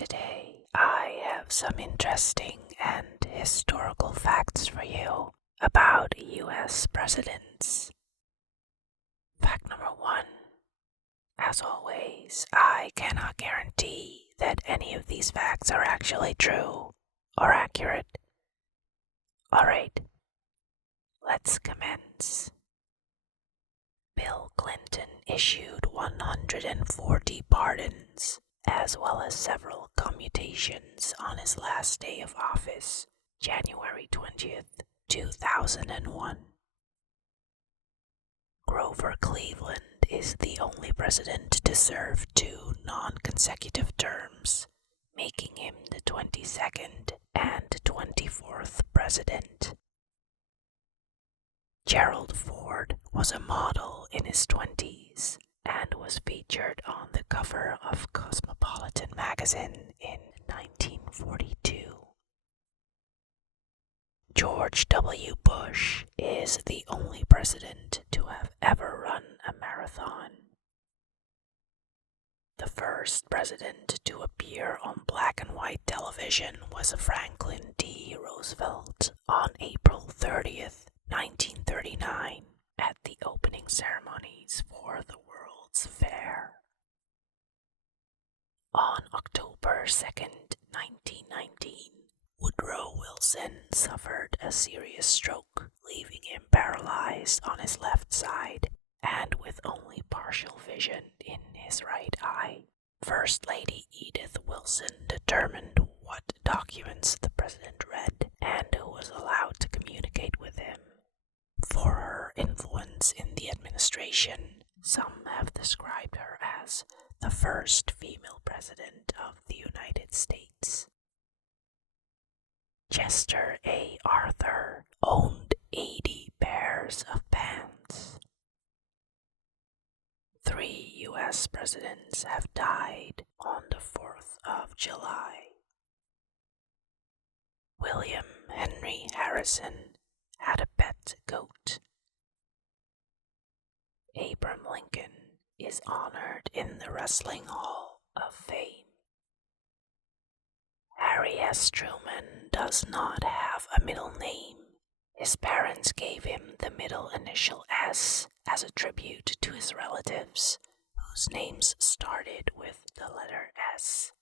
Today, I have some interesting and historical facts for you about US presidents. Fact number 1. As always, I cannot guarantee that any of these facts are actually true or accurate. Alright, let's commence. Bill Clinton issued 140 pardons, as well as several commutations on his last day of office, January 20th, 2001. Grover Cleveland is the only president to serve 2 non-consecutive terms, making him the 22nd and 24th president. Gerald Ford was a model in his 20s and was featured on the cover of Cosmopolitan magazine in 1942. George W. Bush is the only president to have ever run a marathon. The first president to appear on black and white television was Franklin D. Roosevelt on April 30th, 1939, at the opening ceremonies for the World's Fair. On October 2nd, 1919, Woodrow Wilson suffered a serious stroke, leaving him paralyzed on his left side and with only partial vision in his right eye. First Lady Edith Wilson determined what documents the president read and who was allowed to communicate with him. For her influence in the administration, some have described her as the first female president of the United States. Chester A. Arthur owned 80 pairs of pants. 3 U.S. presidents have died on the 4th of July. William Henry Harrison had a pet goat. Abraham Lincoln is honored in the Wrestling Hall of Fame. Harry S. Truman does not have a middle name. His parents gave him the middle initial S as a tribute to his relatives, whose names started with the letter S.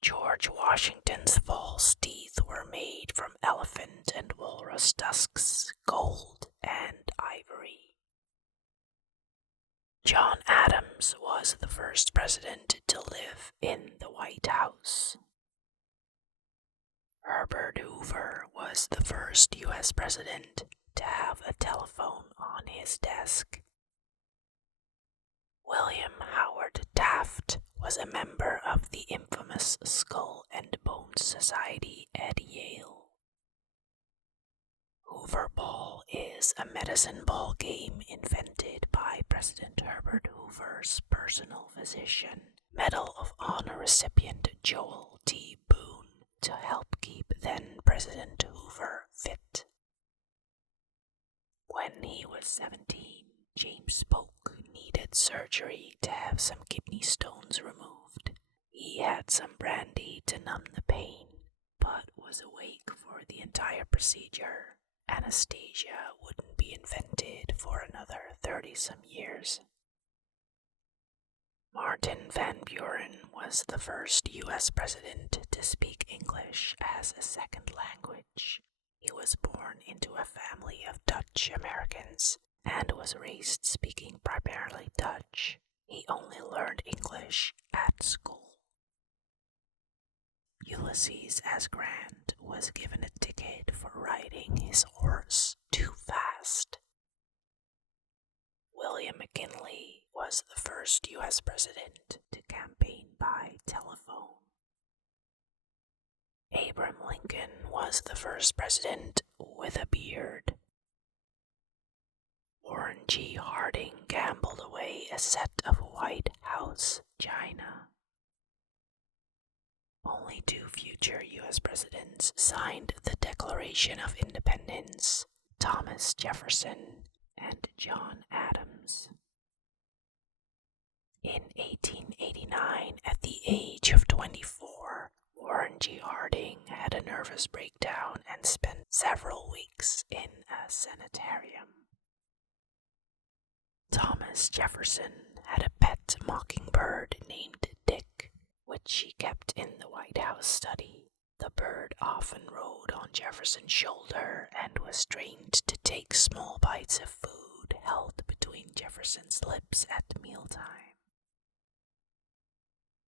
George Washington's false teeth were made from elephant and walrus tusks, gold, and ivory. John Adams was the first president to live in the White House. Herbert Hoover was the first U.S. president to have a telephone on his desk. William Howard Taft was a member of the infamous Skull and Bones Society at Yale. Hoover Ball is a medicine ball game invented by President Herbert Hoover's personal physician, Medal of Honor recipient Joel T. Boone, to help keep then-President Hoover fit. When he was 17, James Polk needed surgery to have some kidney stones removed. He had some brandy to numb the pain, but was awake for the entire procedure. Anesthesia wouldn't be invented for another 30-some years. Martin Van Buren was the first U.S. president to speak English as a second language. He was born into a family of Dutch Americans and was raised speaking primarily Dutch. He only learned English at school. Ulysses S. Grant was given a ticket for riding his horse too fast. William McKinley was the first U.S. president to campaign by telephone. Abraham Lincoln was the first president with a beard. Warren G. Harding gambled away a set of White House china. Only 2 future U.S. presidents signed the Declaration of Independence, Thomas Jefferson and John Adams. In 1889, at the age of 24, Warren G. Harding had a nervous breakdown and spent several weeks in a sanitarium. Thomas Jefferson had a pet mockingbird named Dick, which he kept in the White House study. The bird often rode on Jefferson's shoulder and was trained to take small bites of food held between Jefferson's lips at mealtime.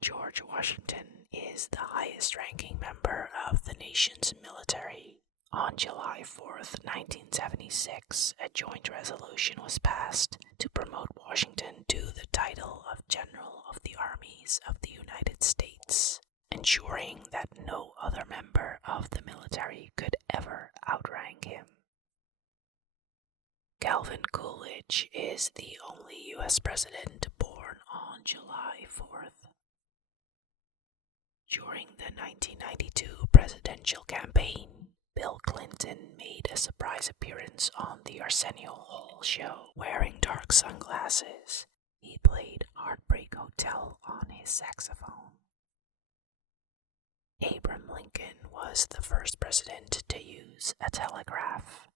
George Washington is the highest-ranking member of the nation's military. On July 4th, 1976, a joint resolution was passed to promote Washington to the title of General of the Armies of the United States, ensuring that no other member of the military could ever outrank him. Calvin Coolidge is the only U.S. president born on July 4th. During the 1992 presidential campaign, Bill Clinton made a surprise appearance on the Arsenio Hall show wearing dark sunglasses. He played Heartbreak Hotel on his saxophone. Abraham Lincoln was the first president to use a telegraph.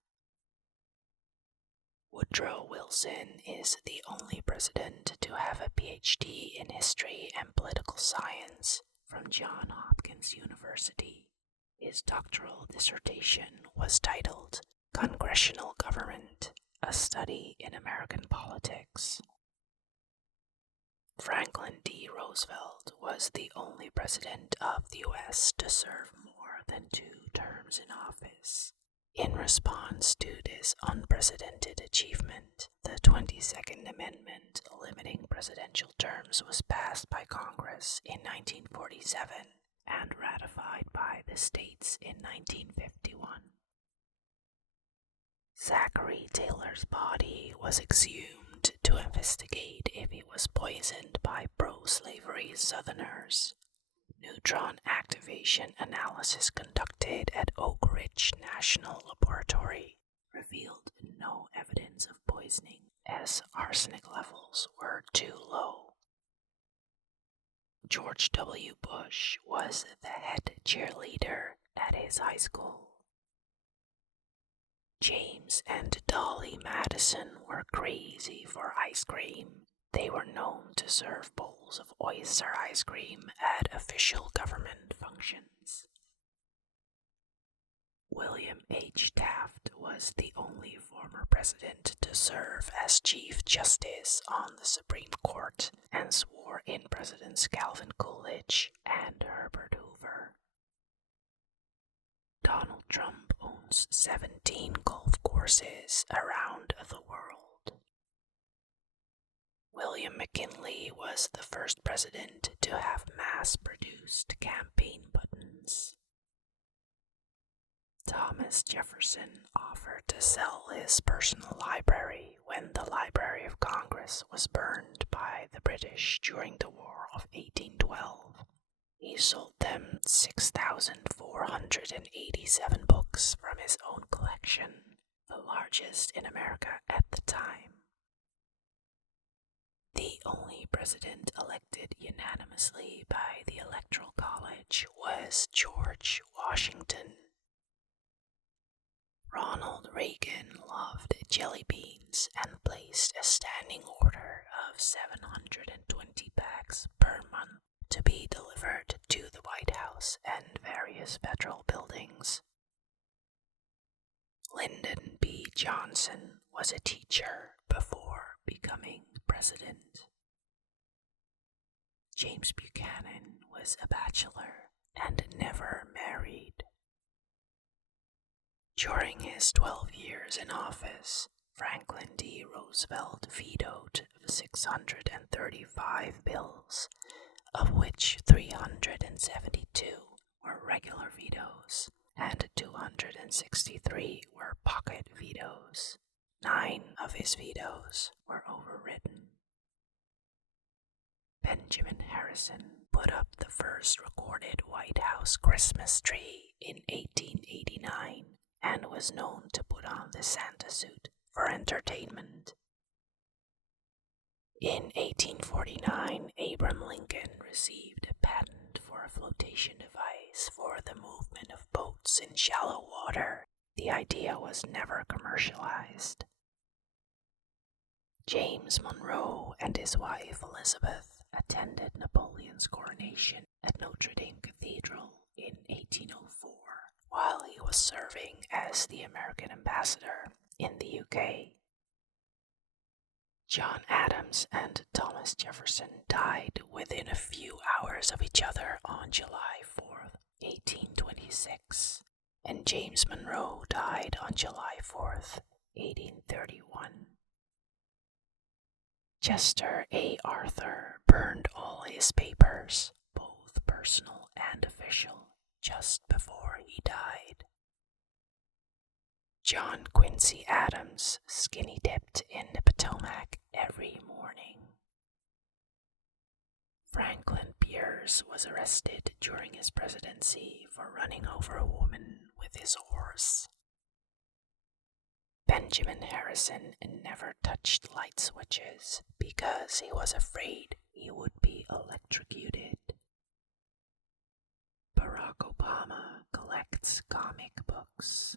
Woodrow Wilson is the only president to have a PhD in history and political science from Johns Hopkins University. His doctoral dissertation was titled Congressional Government, a Study in American Politics. Franklin D. Roosevelt was the only president of the U.S. to serve more than 2 terms in office. In response to this unprecedented achievement, the 22nd Amendment limiting presidential terms was passed by Congress in 1947 and ratified by the states in 1951. Zachary Taylor's body was exhumed to investigate if he was poisoned by pro-slavery Southerners. Neutron activation analysis conducted at Oak Ridge National Laboratory revealed no evidence of poisoning, as arsenic levels were too low. George W. Bush was the head cheerleader at his high school. James and Dolly Madison were crazy for ice cream. They were known to serve bowls of oyster ice cream at official government functions. William H. Taft was the only former president to serve as Chief Justice on the Supreme Court and swore in Presidents Calvin Coolidge and Herbert Hoover. Donald Trump owns 17 golf courses around the world. William McKinley was the first president to have mass-produced campaign buttons. Thomas Jefferson offered to sell his personal library when the Library of Congress was burned by the British during the War of 1812. He sold them 6,487 books from his own collection, the largest in America at the time. The only president elected unanimously by the Electoral College was George Washington. Ronald Reagan loved jelly beans and placed a standing order of 720 bags per month to be delivered to the White House and various federal buildings. Lyndon B. Johnson was a teacher before becoming president. James Buchanan was a bachelor and never married. During his 12 years in office, Franklin D. Roosevelt vetoed 635 bills, of which 372 were regular vetoes and 263 were pocket vetoes. 9 of his vetoes were overridden. Benjamin Harrison put up the first recorded White House Christmas tree in 1889 and was known to put on the Santa suit for entertainment. In 1849, Abraham Lincoln received shallow water, the idea was never commercialized. James Monroe and his wife Elizabeth attended Napoleon's coronation at Notre Dame Cathedral in 1804, while he was serving as the American ambassador in the UK. John Adams and Thomas Jefferson died within a few hours of each other on July 4th, 1826, and James Monroe died on July 4th, 1831. Chester A. Arthur burned all his papers, both personal and official, just before he died. John Quincy Adams skinny dipped in the Potomac every morning. Franklin Pierce was arrested during his presidency for running over a woman with his horse. Benjamin Harrison never touched light switches because he was afraid he would be electrocuted. Barack Obama collects comic books.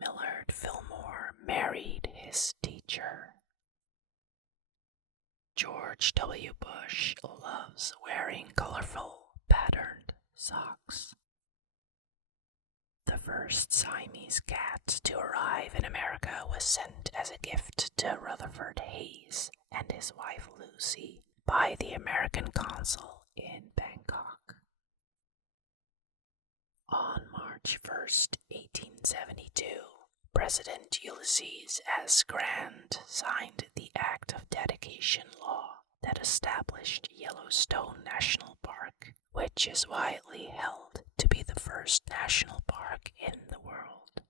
Millard Fillmore married his teacher. George W. Bush loves wearing colorful, patterned socks. The first Siamese cat to arrive in America was sent as a gift to Rutherford Hayes and his wife Lucy by the American consul in Bangkok. On March 1st, 1872, President Ulysses S. Grant signed the Act of Dedication law that established Yellowstone National Park, which is widely held to be the first national park in the world.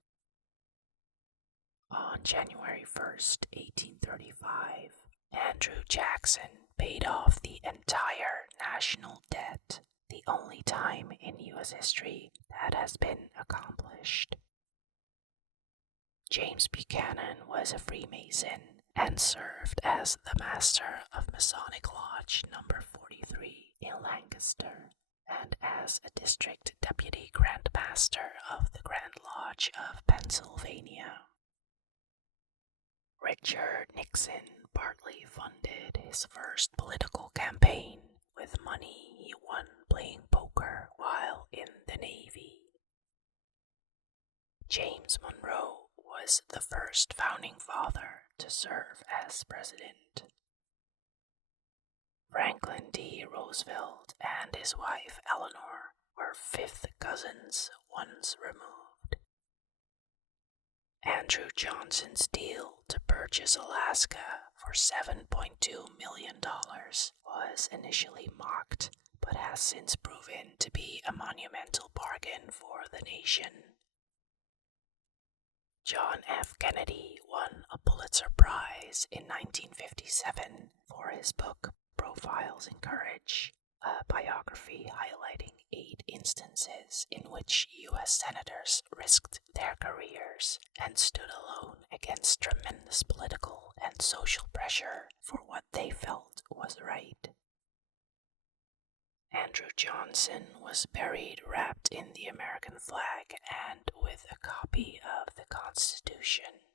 On January 1st, 1835, Andrew Jackson paid off the entire national debt, the only time in U.S. history that has been accomplished. James Buchanan was a Freemason and served as the Master of Masonic Lodge No. 43 in Lancaster and as a District Deputy Grand Master of the Grand Lodge of Pennsylvania. Richard Nixon partly funded his first political campaign with money he won playing poker while in the Navy. James Monroe was the first founding father to serve as president. Franklin D. Roosevelt and his wife Eleanor were fifth cousins once removed. Andrew Johnson's deal to purchase Alaska for $7.2 million was initially mocked, but has since proven to be a monumental bargain for the nation. John F. Kennedy won a Pulitzer Prize in 1957 for his book Profiles in Courage, a biography highlighting 8 instances in which U.S. senators risked their careers and stood alone against tremendous political and social pressure for what they felt was right. Andrew Johnson was buried wrapped in the American flag and with a copy of the Constitution.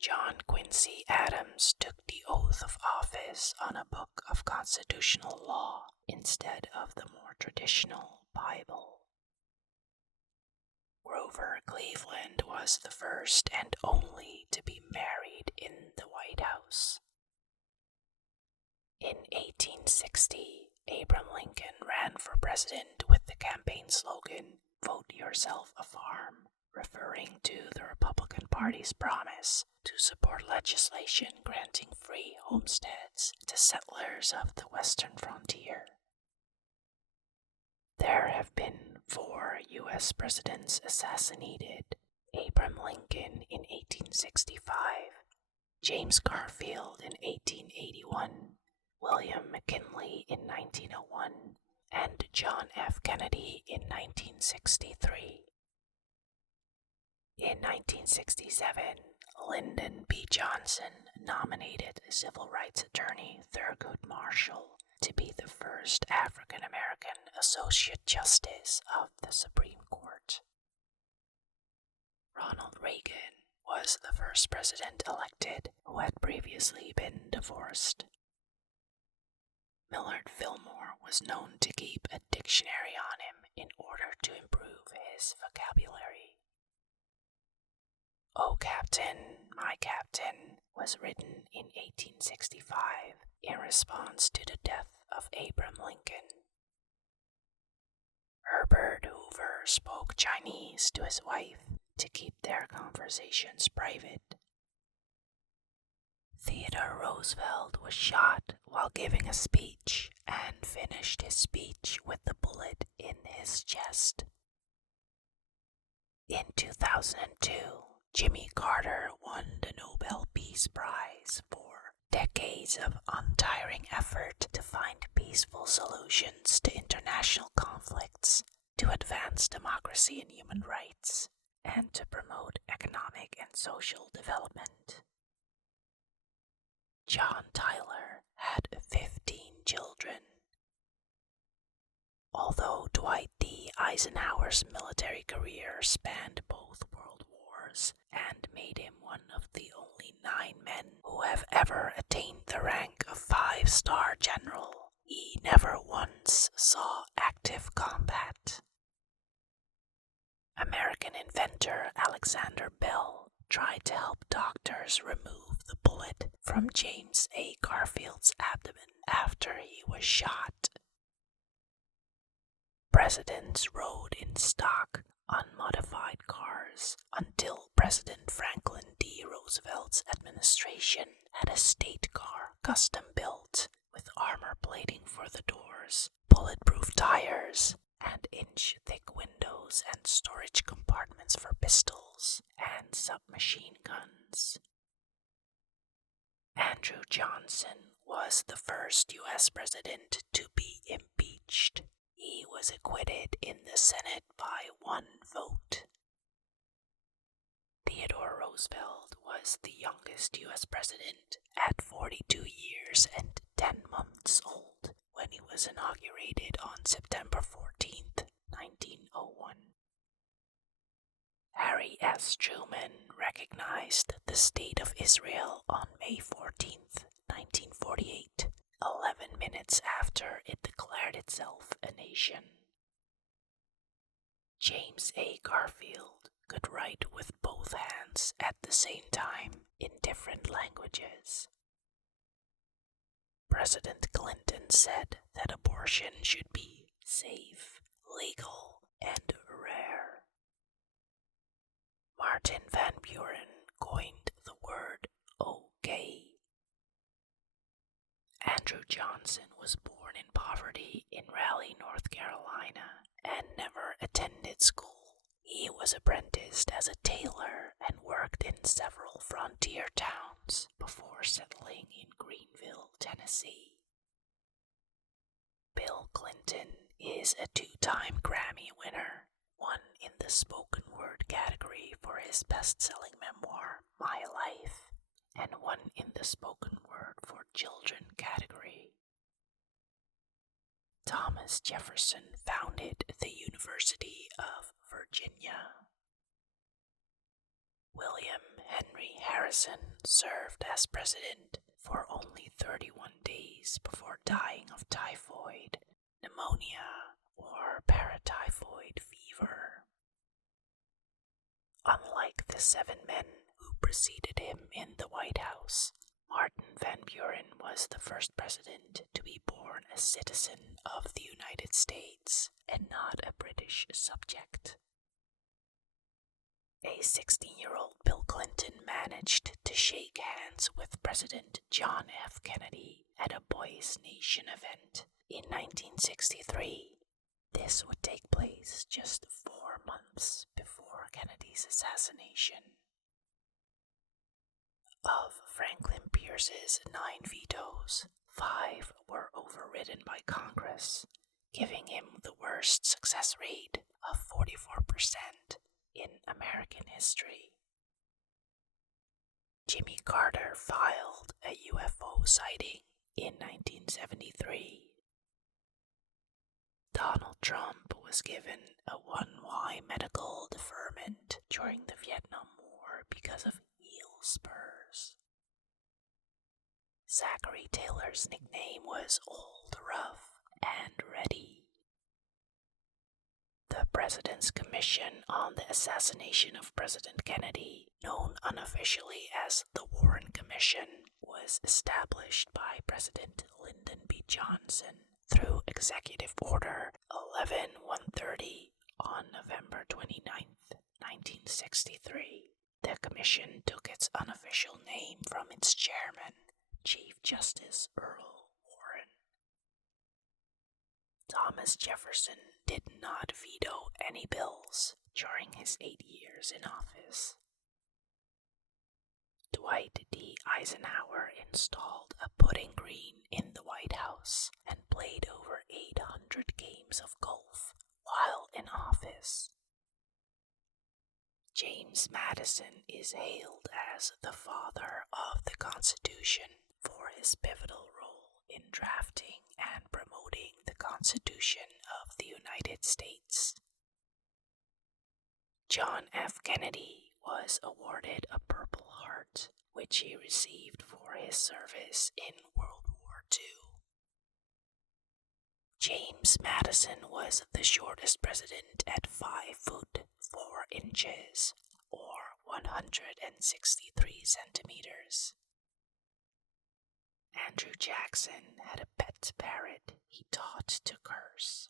John Quincy Adams took the oath of office on a book of constitutional law instead of the more traditional Bible. Grover Cleveland was the first and only to be married in the White House. In 1860, Abraham Lincoln ran for president with the campaign slogan, "Vote yourself a farm," referring to the Republican Party's promise to support legislation granting free homesteads to settlers of the western frontier. There have been 4 U.S. presidents assassinated: Abraham Lincoln in 1865, James Garfield in 1881, William McKinley in 1901, and John F. Kennedy in 1963. In 1967, Lyndon B. Johnson nominated civil rights attorney Thurgood Marshall to be the first African American Associate Justice of the Supreme Court. Ronald Reagan was the first president elected who had previously been divorced. Millard Fillmore was known to keep a dictionary on him in order to improve his vocabulary. "Oh, Captain, my Captain" was written in 1865 in response to the death of Abraham Lincoln. Herbert Hoover spoke Chinese to his wife to keep their conversations private. Theodore Roosevelt was shot while giving a speech and finished his speech with the bullet in his chest. In 2002, Jimmy Carter won the Nobel Peace Prize for decades of untiring effort to find peaceful solutions to international conflicts, to advance democracy and human rights, and to promote economic and social development. John Tyler had 15 children. Although Dwight D. Eisenhower's military career spanned both world wars and made him one of the only 9 men who have ever attained the rank of 5-star general, he never once saw active combat. American inventor Alexander Bell tried to help doctors remove the bullet from James A. Garfield's abdomen after he was shot. Presidents rode in stock, unmodified cars until President Franklin D. Roosevelt's administration had a state car custom-built with armor plating for the doors, bulletproof tires, and inch-thick windows and storage compartments for pistols and submachine guns. Andrew Johnson was the first U.S. president to be impeached. He was acquitted in the Senate by 1 vote. Theodore Roosevelt was the youngest U.S. president at 42 years and 10 months old when he was inaugurated on September 14th, 1901. Harry S. Truman recognized the State of Israel on May 14th, 1948, 11 minutes after it declared itself a nation. James A. Garfield could write with both hands at the same time in different languages. President Clinton said that abortion should be safe, legal, and rare. Martin Van Buren coined the word okay. Andrew Johnson was born in poverty in Raleigh, North Carolina, and never attended school. He was apprenticed as a tailor and worked in several frontier towns before settling in Greenville, Tennessee. Bill Clinton is a 2-time Grammy winner, one in the spoken word category for his best-selling memoir, My Life, and one in the spoken word for children category. Thomas Jefferson founded the University of Virginia. William Henry Harrison served as president for only 31 days before dying of typhoid, pneumonia, or paratyphoid fever. Unlike the 7 men who preceded him in the White House, Martin Van Buren was the first president to be born a citizen of the United States and not a British subject. A 16-year-old Bill Clinton managed to shake hands with President John F. Kennedy at a Boys Nation event in 1963. This would take place just 4 months before Kennedy's assassination. Of Franklin Pierce's 9 vetoes, 5 were overridden by Congress, giving him the worst success rate of 44% in American history. Jimmy Carter filed a UFO sighting in 1973 Donald Trump was given a 1Y medical deferment during the Vietnam War because of heel spurs. Zachary Taylor's nickname was Old Rough and Ready. The President's Commission on the Assassination of President Kennedy, known unofficially as the Warren Commission, was established by President Lyndon B. Johnson through Executive Order 11-130 on November 29, 1963. The commission took its unofficial name from its chairman, Chief Justice Earl Warren. Thomas Jefferson did not veto any bills during his 8 years in office. Dwight D. Eisenhower installed a putting green in the White House and played over 800 games of golf while in office. James Madison is hailed as the father of the Constitution for his pivotal role in drafting and promoting the Constitution of the United States. John F. Kennedy was awarded a Purple Heart, which he received for his service in World War II. James Madison was the shortest president at 5 foot 4 inches, or 163 centimeters. Andrew Jackson had a pet parrot he taught to curse.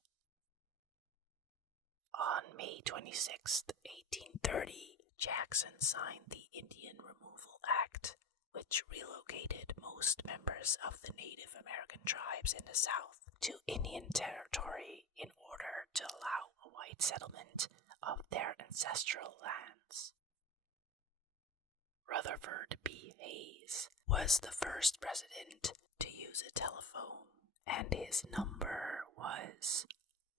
On May 26, 1830, Jackson signed the Indian Removal Act, which relocated most members of the Native American tribes in the South to Indian Territory in order to allow a white settlement of their ancestral lands. Rutherford B. Hayes was the first president to use a telephone, and his number was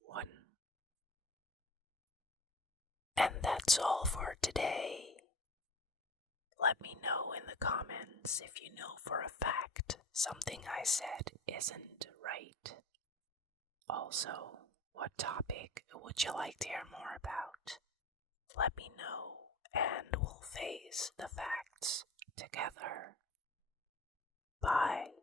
1. And that's all for today. Let me know in the comments if you know for a fact something I said isn't right. Also, what topic would you like to hear more about? Let me know, and we'll face the facts together. Bye.